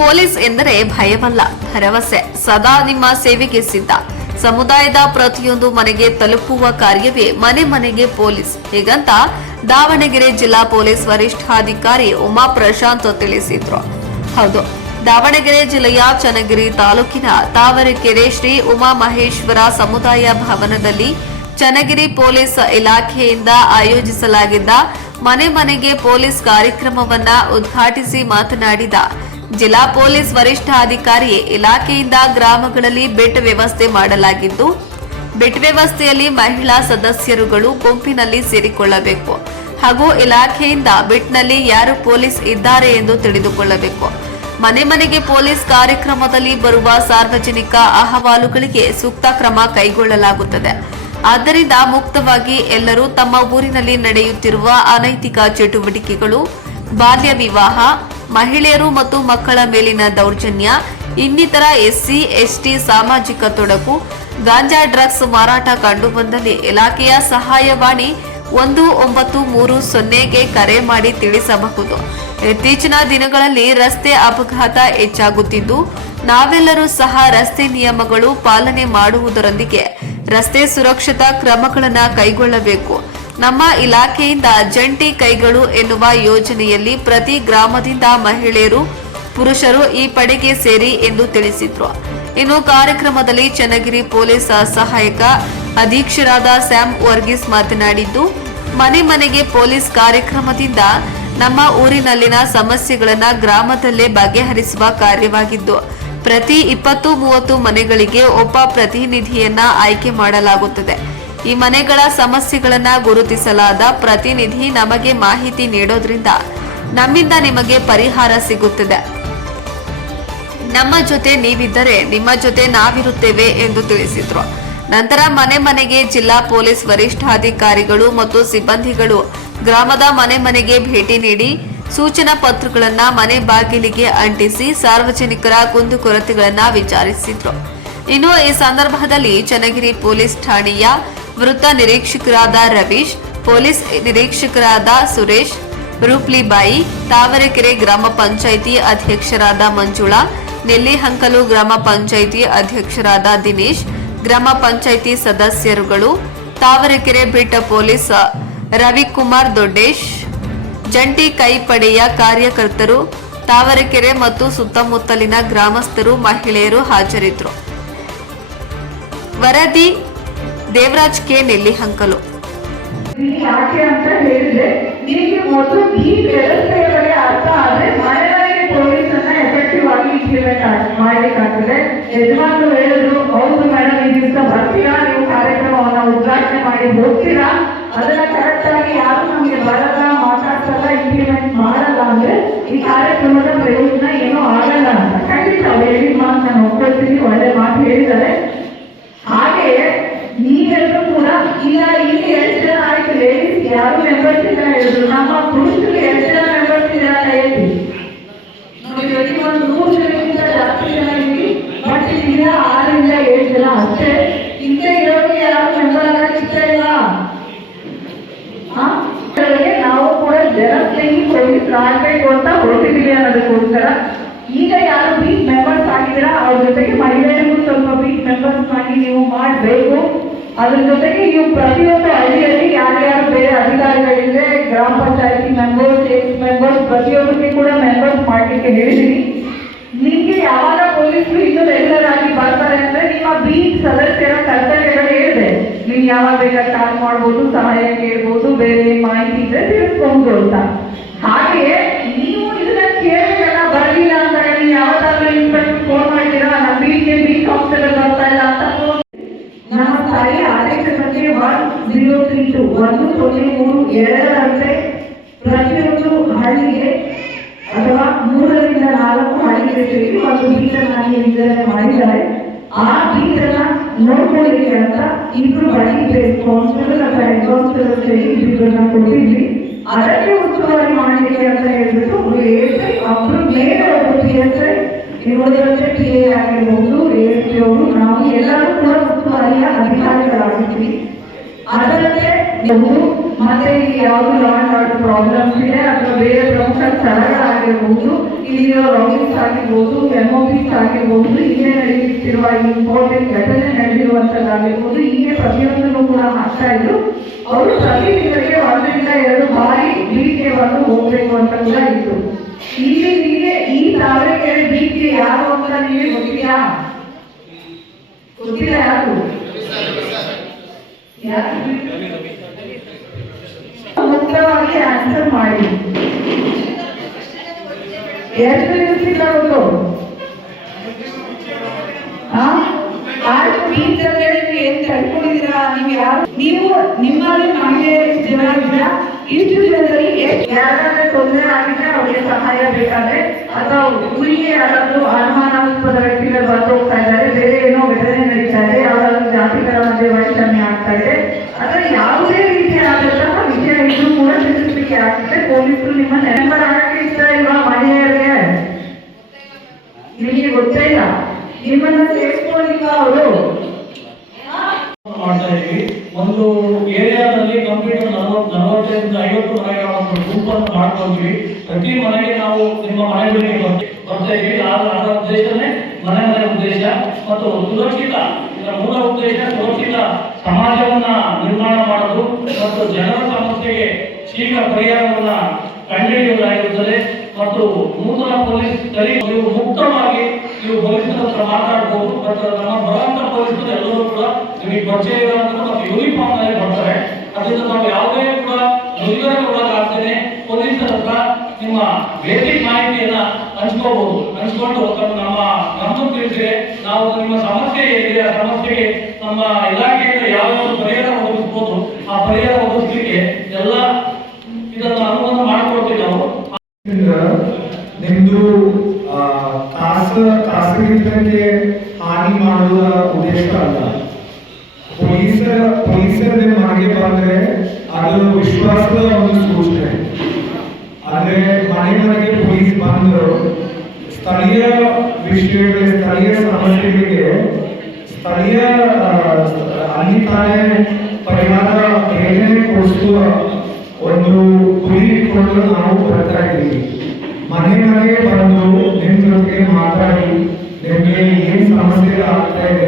Police ಎಂದರೆ ಭಯವಲ್ಲ, ಭರವಸೆ. ಸದಾ ನಿಮ್ಮ ಸೇವೆಗೆ ಸಿದ್ಧ. ಸಮುದಾಯದ ಪ್ರತಿಯೊಂದು ಮನೆಗೆ ತಲುಪುವ ಕಾರ್ಯವೇ ಮನೆ ಮನೆಗೆ ಪೊಲೀಸ್. ಹೀಗಂತ ದಾವಣಗೆರೆ ಜಿಲ್ಲಾ ಪೊಲೀಸ್ ವರಿಷ್ಠಾಧಿಕಾರಿ ಉಮಾ ಪ್ರಶಾಂತ್ ತಿಳಿಸಿದ್ರು. ಹೌದು, ದಾವಣಗೆರೆ ಜಿಲ್ಲೆಯ ಚನ್ನಗಿರಿ ತಾಲೂಕಿನ ತಾವರೆಕೆರೆ ಶ್ರೀ ಉಮಾ ಮಹೇಶ್ವರ ಸಮುದಾಯ ಭವನದಲ್ಲಿ ಚನ್ನಗಿರಿ ಪೊಲೀಸ್ ಇಲಾಖೆಯಿಂದ ಆಯೋಜಿಸಲಾಗಿದ್ದ ಮನೆ ಮನೆಗೆ ಪೊಲೀಸ್ ಕಾರ್ಯಕ್ರಮವನ್ನ ಉದ್ಘಾಟಿಸಿ ಮಾತನಾಡಿದ ಜಿಲ್ಲಾ ಪೊಲೀಸ್ ವರಿಷ್ಠಾಧಿಕಾರಿ, ಇಲಾಖೆಯಿಂದ ಗ್ರಾಮಗಳಲ್ಲಿ ಬೆಡ್ ವ್ಯವಸ್ಥೆ ಮಾಡಲಾಗಿದ್ದು, ಬೆಡ್ ವ್ಯವಸ್ಥೆಯಲ್ಲಿ ಮಹಿಳಾ ಸದಸ್ಯರುಗಳು ಗುಂಪಿನಲ್ಲಿ ಸೇರಿಕೊಳ್ಳಬೇಕು ಹಾಗೂ ಇಲಾಖೆಯಿಂದ ಬೆಡ್ನಲ್ಲಿ ಯಾರು ಪೊಲೀಸ್ ಇದ್ದಾರೆ ಎಂದು ತಿಳಿದುಕೊಳ್ಳಬೇಕು. ಮನೆ ಮನೆಗೆ ಪೊಲೀಸ್ ಕಾರ್ಯಕ್ರಮದಲ್ಲಿ ಬರುವ ಸಾರ್ವಜನಿಕ ಅಹವಾಲುಗಳಿಗೆ ಸೂಕ್ತ ಕ್ರಮ ಕೈಗೊಳ್ಳಲಾಗುತ್ತದೆ. ಆದ್ದರಿಂದ ಮುಕ್ತವಾಗಿ ಎಲ್ಲರೂ ತಮ್ಮ ಊರಿನಲ್ಲಿ ನಡೆಯುತ್ತಿರುವ ಅನೈತಿಕ ಚಟುವಟಿಕೆಗಳು, ಬಾಲ್ಯ ವಿವಾಹ, ಮಹಿಳೆಯರು ಮತ್ತು ಮಕ್ಕಳ ಮೇಲಿನ ದೌರ್ಜನ್ಯ, ಇನ್ನಿತರ ಎಸ್ಸಿ ಎಸ್ಟಿ ಸಾಮಾಜಿಕ ತೊಡಕು, ಗಾಂಜಾ ಡ್ರಗ್ಸ್ ಮಾರಾಟ ಕಂಡುಬಂದಲ್ಲಿ ಇಲಾಖೆಯ ಸಹಾಯವಾಣಿ 1930ಗೆ ಕರೆ ಮಾಡಿ ತಿಳಿಸಬಹುದು. ಇತ್ತೀಚಿನ ದಿನಗಳಲ್ಲಿ ರಸ್ತೆ ಅಪಘಾತ ಹೆಚ್ಚಾಗುತ್ತಿದ್ದು, ನಾವೆಲ್ಲರೂ ಸಹ ರಸ್ತೆ ನಿಯಮಗಳು ಪಾಲನೆ ಮಾಡುವುದರೊಂದಿಗೆ ರಸ್ತೆ ಸುರಕ್ಷತಾ ಕ್ರಮಗಳನ್ನು ಕೈಗೊಳ್ಳಬೇಕು. ನಮ್ಮ ಇಲಾಖೆಯಿಂದ ಜಂಟಿ ಕೈಗಳು ಎನ್ನುವ ಯೋಜನೆಯಲ್ಲಿ ಪ್ರತಿ ಗ್ರಾಮದಿಂದ ಮಹಿಳೆಯರು, ಪುರುಷರು ಈ ಪಡೆಗೆ ಸೇರಿ ಎಂದು ತಿಳಿಸಿದ್ರು. ಇನ್ನು ಕಾರ್ಯಕ್ರಮದಲ್ಲಿ ಚನ್ನಗಿರಿ ಪೊಲೀಸ್ ಸಹಾಯಕ ಅಧೀಕ್ಷರಾದ ಸ್ಯಾಮ್ ವರ್ಗೀಸ್ ಮಾತನಾಡಿದ್ದು, ಮನೆ ಮನೆಗೆ ಪೊಲೀಸ್ ಕಾರ್ಯಕ್ರಮದಿಂದ ನಮ್ಮ ಊರಿನಲ್ಲಿನ ಸಮಸ್ಯೆಗಳನ್ನು ಗ್ರಾಮದಲ್ಲೇ ಬಗೆಹರಿಸುವ ಕಾರ್ಯವಾಗಿದ್ದು, ಪ್ರತಿ 20-30 ಮನೆಗಳಿಗೆ ಒಬ್ಬ ಪ್ರತಿನಿಧಿಯನ್ನ ಆಯ್ಕೆ ಮಾಡಲಾಗುತ್ತದೆ. ಈ ಮನೆಗಳ ಸಮಸ್ಯೆಗಳನ್ನ ಗುರುತಿಸಲಾದ ಪ್ರತಿನಿಧಿ ನಮಗೆ ಮಾಹಿತಿ ನೀಡೋದ್ರಿಂದ ನಮ್ಮಿಂದ ನಿಮಗೆ ಪರಿಹಾರ ಸಿಗುತ್ತದೆ. ನಮ್ಮ ಜೊತೆ ನೀವಿದ್ದರೆ ನಿಮ್ಮ ಜೊತೆ ನಾವಿರುತ್ತೇವೆ ಎಂದು ತಿಳಿಸಿದ್ರು. ನಂತರ ಮನೆ ಮನೆಗೆ ಜಿಲ್ಲಾ ಪೊಲೀಸ್ ವರಿಷ್ಠಾಧಿಕಾರಿಗಳು ಮತ್ತು ಸಿಬ್ಬಂದಿಗಳು ಗ್ರಾಮದ ಮನೆ ಮನೆಗೆ ಭೇಟಿ ನೀಡಿ ಸೂಚನಾ ಪತ್ರಗಳನ್ನ ಮನೆ ಬಾಗಿಲಿಗೆ ಅಂಟಿಸಿ ಸಾರ್ವಜನಿಕರ ಕುಂದುಕೊರತೆಗಳನ್ನ ವಿಚಾರಿಸಿದ್ರು. ಇನ್ನು ಈ ಸಂದರ್ಭದಲ್ಲಿ ಚನ್ನಗಿರಿ ಪೊಲೀಸ್ ಠಾಣೆಯ ವೃತ್ತ ನಿರೀಕ್ಷಕರಾದ ರವೀಶ್, ಪೊಲೀಸ್ ನಿರೀಕ್ಷಕರಾದ ಸುರೇಶ್, ರೂಪ್ಲಿಬಾಯಿ, ತಾವರೆಕೆರೆ ಗ್ರಾಮ ಪಂಚಾಯಿತಿ ಅಧ್ಯಕ್ಷರಾದ ಮಂಜುಳಾ, ನೆಲ್ಲಿಹಂಕಲು ಗ್ರಾಮ ಪಂಚಾಯಿತಿ ಅಧ್ಯಕ್ಷರಾದ ದಿನೇಶ್, ಗ್ರಾಮ ಪಂಚಾಯಿತಿ ಸದಸ್ಯರುಗಳು, ತಾವರೆಕೆರೆ ಬಿಟ್ಟ ಪೊಲೀಸ್ ರವಿಕುಮಾರ್ ದೊಡ್ಡೇಶ್, ಜಂಟಿ ಕೈಪಡೆಯ ಕಾರ್ಯಕರ್ತರು, ತಾವರೆಕೆರೆ ಮತ್ತು ಸುತ್ತಮುತ್ತಲಿನ ಗ್ರಾಮಸ್ಥರು, ಮಹಿಳೆಯರು ಹಾಜರಿದ್ದರು. ವರದಿ ದೇವರಾಜ್ ಕೆ, ನೆಲ್ಲಿಹಂಕಲು. ಯಾಕೆ ಅಂತ ಹೇಳಿದ್ರೆ, ನಿಮಗೆ ಮೊದಲು ಈ ವ್ಯವಸ್ಥೆಯ ಬಗ್ಗೆ ಅರ್ಥ ಆದ್ರೆ ಮನೆಗಳಿಗೆ ಪೊಲೀಸ್ ಅನ್ನ ಎಫೆಕ್ಟಿವ್ ಆಗಿ ಇಂಪ್ಲಿಮೆಂಟ್ ಮಾಡ್ಲಿಕ್ಕಾಗ್ತದೆ. ಯಜಮಾನರು ಹೇಳಿದ್ರು, ಹೌದು ಮೇಡಮ್, ಈ ದಿವಸ ಬರ್ತೀರಾ, ನೀವು ಕಾರ್ಯಕ್ರಮವನ್ನ ಉದ್ಘಾಟನೆ ಮಾಡಿ ಹೋಗ್ತೀರಾ, ಅದನ್ನ ಕರೆಕ್ಟ್ ಆಗಿ ಯಾರು ನಮಗೆ ಬರಲ್ಲ, ಮಾತಾಡ್ಸಲ್ಲ, ಇಂಪ್ಲಿಮೆಂಟ್ ಮಾಡಲ್ಲ ಅಂದ್ರೆ ಈ ಕಾರ್ಯಕ್ರಮದ ಪ್ರಯೋಜನ ಏನೋ ಆಗಲ್ಲ ಅಂತ. ಖಂಡಿತ ಅವ್ರು ಹೇಳಿದ ಮಾತು ನಾನು ಒಪ್ಕೊಳ್ತೀನಿ, ಒಳ್ಳೆ ಮಾತು ಹೇಳಿದ್ದಾರೆ. ಹಾಗೆಯೇ ನೀವೆಲ್ಲರೂ ಕೂಡ ಈಗ ಇಲ್ಲಿ 2 ಜನ ಆಯ್ತು ಲೇಡೀಸ್, ಯಾರು ಮೆಂಬರ್ಸ್ ಇಲ್ಲ ಹೇಳಿದ್ರು. ನಮ್ಮ ಪುರುಷರಿಗೆ 2 ಜನ ಮೆಂಬರ್ಸ್ ಇದ್ದಾರೆ ಹೇಳ್ತೀವಿ ನೋಡಿ. ಒಂದು 100 ಜನಕ್ಕಿಂತ ಜಾಸ್ತಿ ಜನ ಇದ್ದೀವಿ, ಬಟ್ ಈಗ 6-7 ಜನ ಅಷ್ಟೇ. ಹಿಂದೆ ಇರೋರಿಗೆ ಯಾರು ಮೆಂಬರ್ ಆಗಕ್ಕೆ ಇಷ್ಟ ಇಲ್ಲ. ನಾವು ಕೂಡ ಜನಸ್ನೇಹಿ ಪೊಲೀಸ್ ಆಗಬೇಕು ಅಂತ ಹೊರಟಿದ್ದೀವಿ ಅನ್ನೋದಕ್ಕೋಸ್ಕರ ಈಗ ಯಾರು ಬೀಟ್ ಮೆಂಬರ್ಸ್ ಆಗಿದ್ದೀರಾ ಅವ್ರ ಜೊತೆಗೆ ಮಹಿಳೆಯರಿಗೂ ಸ್ವಲ್ಪ ಬೀಟ್ ಮೆಂಬರ್ಸ್ ಆಗಿ ನೀವು ಮಾಡಬೇಕು. ಅದ್ರ ಜೊತೆಗೆ ನೀವು ಪ್ರತಿಯೊಂದು ಹಳ್ಳಿಯಲ್ಲಿ ಯಾರ್ಯಾರು ಬೇರೆ ಅಧಿಕಾರಿಗಳಿದ್ರೆ ಗ್ರಾಮ ಪಂಚಾಯತಿ ಮೆಂಬರ್ಸ್, ಎಕ್ಸ್ ಮೆಂಬರ್ಸ್, ಪ್ರತಿಯೊಬ್ಬರಿಗೆ ಕೂಡ ಮೆಂಬರ್ಸ್ ಮಾಡ್ಲಿಕ್ಕೆ ಹೇಳಿದೀನಿ. ನಿಮ್ಗೆ ಯಾವಾಗ ಪೊಲೀಸರು ಇನ್ನೂ ರೆಗ್ಯುಲರ್ ಆಗಿ ಬರ್ತಾರೆ ಅಂದ್ರೆ ನಿಮ್ಮ ಬೀಟ್ ಸದಸ್ಯರ ಕರ್ತವ್ಯಗಳು ಹೇಳಿದೆ. ನೀವು ಯಾವಾಗ ಬೇಕಾದ್ರೆ ಕಾಲ್ ಮಾಡ್ಬೋದು, ಸಹಾಯ ಕೇಳ್ಬೋದು, ಬೇರೆ ಮಾಹಿತಿ ಇದ್ರೆ ತಿಳಿಸ್ಬಹುದು ಅಂತ. ಹಾಗೆಯೇ ನೀವು ಇದನ್ನ ಕೇಳಬೇಕಲ್ಲ, ಬರಲಿಲ್ಲ ಅಂತ ಹೇಳಿ ಯಾವತ್ತಾದ್ರೂ ಇನ್ಸ್ಪೆಕ್ಟರ್ ಫೋನ್ ಮಾಡಿದ್ದೀರಾ, ನಮ್ಮ ಬೀಟ್ಗೆ ಬೀಟ್ ಕಾನ್ಸ್ಟೇಬಲ್ ಬರ್ತಾ ಇಲ್ಲ ಅಂತ ನಮ್ಮ ಸ್ಥಳೀಯ ಆದೇಶ ಸಂಖ್ಯೆ 1032 1032 ಪ್ರತಿಯೊಂದು ಹಳ್ಳಿಗೆ ಅಥವಾ 3ರಿಂದ 4 ಹಳ್ಳಿಗೆ ಸೇರಿ ಒಂದು ಬೀಟನ್ನ ವಿತರಣೆ ಮಾಡಿದ್ದಾರೆ. ಆ ಬೀಟನ್ನ ನೋಡ್ಕೊಳ್ಳಿಕ್ಕೆ ಅಂತ 2 ಬಳಿ ಕಾನ್ಸ್ಟೇಬಲ್ ಅಥವಾ ಹೆಡ್ ಕಾನ್ಸ್ಟೇಬಲ್ ಸೇರಿ ಬೀಟನ್ನ ಕೊಟ್ಟಿದ್ವಿ. ಅದಕ್ಕೆ ಉಸ್ತುವಾರಿ ಮಾಡಲಿಕ್ಕೆ ಅಂತ ಹೇಳ್ಬಿಟ್ಟು ಒಬ್ರು ಮೇಲೆ ಒಬ್ಬರು PSI, ಇನ್ನೊಂದರಂತೆ PA ಆಗಿರ್ಬೋದು, ASP ಅವರು, ನಾವು ಎಲ್ಲರೂ ಕೂಡ ಉಸ್ತುವಾರಿಯ ಅಧಿಕಾರಿಗಳಾಗಿದ್ವಿ. ಅದರಂತೆ ಮತ್ತೆ ಇಲ್ಲಿ ಯಾವುದು ಲಾ ಅಂಡ್ ಆರ್ಡರ್ ಪ್ರಾಬ್ಲಮ್ಸ್ ಇದೆ ಅಥವಾ ಬೇರೆ ಪ್ರಮುಖ ಸ್ಥಳಗಳಾಗಿರ್ಬಹುದು, ಇಲ್ಲಿರೋ ರೌಡಿಂಗ್ಸ್ ಆಗಿರ್ಬೋದು, MOPs ಆಗಿರ್ಬೋದು, ಇಲ್ಲೇ ನಡೆಯುತ್ತಿರುವ ಇಂಪಾರ್ಟೆಂಟ್ ಘಟನೆ ನಡೆದಿರುವಂತದ್ದಾಗಿರ್ಬೋದು, ಹೀಗೆ ಪ್ರತಿಯೊಂದನ್ನು ಕೂಡ ಮಾಡ್ತಾ ಇದ್ರು. ಅವರು ಪ್ರತಿ ತಿಂಗಳಿಗೆ 1 ರಿಂದ 2 ಬಾರಿ ಬೀಟ್ಗೆ ಬಂದು ಹೋಗ್ಬೇಕು ಅಂತ ಕೂಡ ಇತ್ತು. ಇಲ್ಲಿ ನಿಮಗೆ ಈ ತಾವರೆಕೆರೆ ಬೀಟ್ಗೆ ಯಾರು ಅಂತ ನಿಮಗೆ ಗೊತ್ತಿದೆಯಾ? ಗೊತ್ತಿಲ್ಲ ಯಾರು? ಮುಕ್ತವಾಗಿ ಆನ್ಸರ್ ಮಾಡಿ. ಎಷ್ಟು ನಿಮಿಷ ಗೊತ್ತು? ಬೀಚ್ ಅಂದ್ರೆ ನೀವು ಏನ್ ಕಳ್ಕೊಂಡಿದ್ದೀರಾ? ನೀವು ಯಾರು? ನೀವು ನಿಮ್ಮಲ್ಲಿ ಮಹಿಳೆ ಜನ ಇದ್ದೀರಾ? ಇಷ್ಟು ಜನರಲ್ಲಿ ಯಾರಾದ್ರೂ ತೊಂದರೆ ಆಗಿದ್ರೆ ಅವ್ರಿಗೆ ಸಹಾಯ ಬೇಕಾದ್ರೆ ಅಥವಾ ಊರಿಗೆ ಯಾರಾದ್ರೂ ಅನುಮಾನಾಸ್ಪದ ವ್ಯಕ್ತಿಗಳು ಬಂದು ಹೋಗ್ತಾ ಇದ್ದಾರೆ, ಬೇರೆ ಏನೋ ಘಟನೆ ನಡೀತಾ ಇದೆ, ಯಾವ್ದಾದ್ರು ಜಾತಿಗಳ ಮಧ್ಯೆ ವೈಷಮ್ಯ ಆಗ್ತಾ ಇದೆ, ಅಥವಾ ಯಾವುದೇ ರೀತಿಯಾದಂತಹ ವಿಷಯ ಇದ್ರೂ ಕೂಡ ತಿಳಿಸ್ಲಿಕ್ಕೆ ಆಗ್ತದೆ. ಪೊಲೀಸರು ನಿಮ್ಮ ನೆನಪರ್ ಆಗಕ್ಕೆ ಇಷ್ಟ ಇಲ್ವಾ? ಮಹಿಳೆಯರಿಗೆ ನಿಮಗೆ ಗೊತ್ತೇ ಇಲ್ಲ, ನಿಮ್ಮನ್ನ ಸೇರಿಸ್ಕೊಳ್ಳಿಲ್ಲ ಅವರು. ಮಾಡ್ತಾ ಇದೀವಿ. ಒಂದು ಏರಿಯಾದಲ್ಲಿ ಕಂಪ್ಲೀಟ್ 40-50 ಮನೆಗಳ ಒಂದು ಗುಂಪನ್ನು ಮಾಡ್ಕೊಂಡ್ವಿ. ಪ್ರತಿ ಮನೆಗೆ ನಾವು ನಿಮ್ಮ ಮನೆಗಳಿಗೆ ಬರ್ತಾ ಇದೀವಿ. ಅದರ ಉದ್ದೇಶನೇ ಮನೆ ಉದ್ದೇಶ ಮತ್ತು ಸುರಕ್ಷಿತ, ಇದರ ಮೂಲ ಉದ್ದೇಶ ಸುರಕ್ಷಿತ ಸಮಾಜವನ್ನ ನಿರ್ಮಾಣ ಮಾಡೋದು ಮತ್ತು ಜನರ ಸಮಸ್ಯೆಗೆ ಶೀಘ್ರ ಪರಿಹಾರವನ್ನ ಕಂಡುಹಿಡಿಯುವುದಾಗಿರುತ್ತದೆ. ಮತ್ತು ನೂತನ ಪೊಲೀಸ್ ನೀವು ಮುಕ್ತವಾಗಿ ನೀವು ಪೊಲೀಸರ ಹತ್ರ ಮಾತಾಡ್ಬೋದು. ಬಟ್ ನಮ್ಮ ಬರುವಂತ ಪೊಲೀಸರು ಎಲ್ಲರೂ ಕೂಡ ನಿಮಗೆ ಪರಿಚಯ ಇರುವಂತ ಮತ್ತು ಯೂನಿಫಾರ್ಮ್ ನಲ್ಲಿ ಬರ್ತಾರೆ. ಅದರಿಂದ ನಾವು ಯಾವುದೇ ಕೂಡ ಮುಜುಗರಕ್ಕೆ ಒಳಗಾಗ್ತೇನೆ ಪೊಲೀಸರ ಹತ್ರ ನಿಮ್ಮ ಬೇಸಿಕ್ ಮಾಹಿತಿಯನ್ನ ಹಂಚ್ಕೋಬಹುದು. ಹಂಚ್ಕೊಂಡು ನಮ್ಮನ್ನು ತಿಳಿಸಿದ್ರೆ ನಾವು ನಿಮ್ಮ ಸಮಸ್ಯೆ ಏನಿದೆ ಆ ಸಮಸ್ಯೆಗೆ ನಮ್ಮ ಇಲಾಖೆಯಿಂದ ಯಾವ್ಯಾವ ಪರಿಹಾರ ಒದಗಿಸ್ಬೋದು ಆ ಪರಿಹಾರ ಒದಗಿಸ್ಲಿಕ್ಕೆ ಎಲ್ಲ ಇದನ್ನು ಅನುಮೋದನೆ ಮಾಡಿಕೊಡ್ತೀವಿ ನಾವು. ನಿಮ್ದು ಖಾಸಗಿತನಕ್ಕೆ ಹಾನಿ ಮಾಡುವ ಉದ್ದೇಶ ಅಲ್ಲ. ಪೊಲೀಸರ ಮನೆಗೆ ಬಂದ್ರೆ ಅದು ವಿಶ್ವಾಸದ ಒಂದು ಸೂಚನೆ. ಅಂದ್ರೆ ಮನೆಗೆ ಪೊಲೀಸ್ ಬಂದು ಸ್ಥಳೀಯ ವಿಷಯಗಳಿಗೆ, ಸ್ಥಳೀಯ ಸಮಸ್ಯೆಗಳಿಗೆ ಸ್ಥಳೀಯ ಅಲ್ಲಿ ತಾನೇ ಪರಿಹಾರ ಹೇಗೆ ಕೊಡಿಸುವ ಒಂದು ಗುರಿ ಇಟ್ಕೊಂಡು ನಾವು ಬರ್ತಾ ಇದ್ದೀವಿ. ಮನೆಗೆ ಬಂದು ನಿಮ್ಮ ಜೊತೆಗೆ ಮಾತಾಡಿ ನಿಮಗೆ ಏನ್ ಸಮಸ್ಯೆ ಆಗ್ತಾ ಇದೆ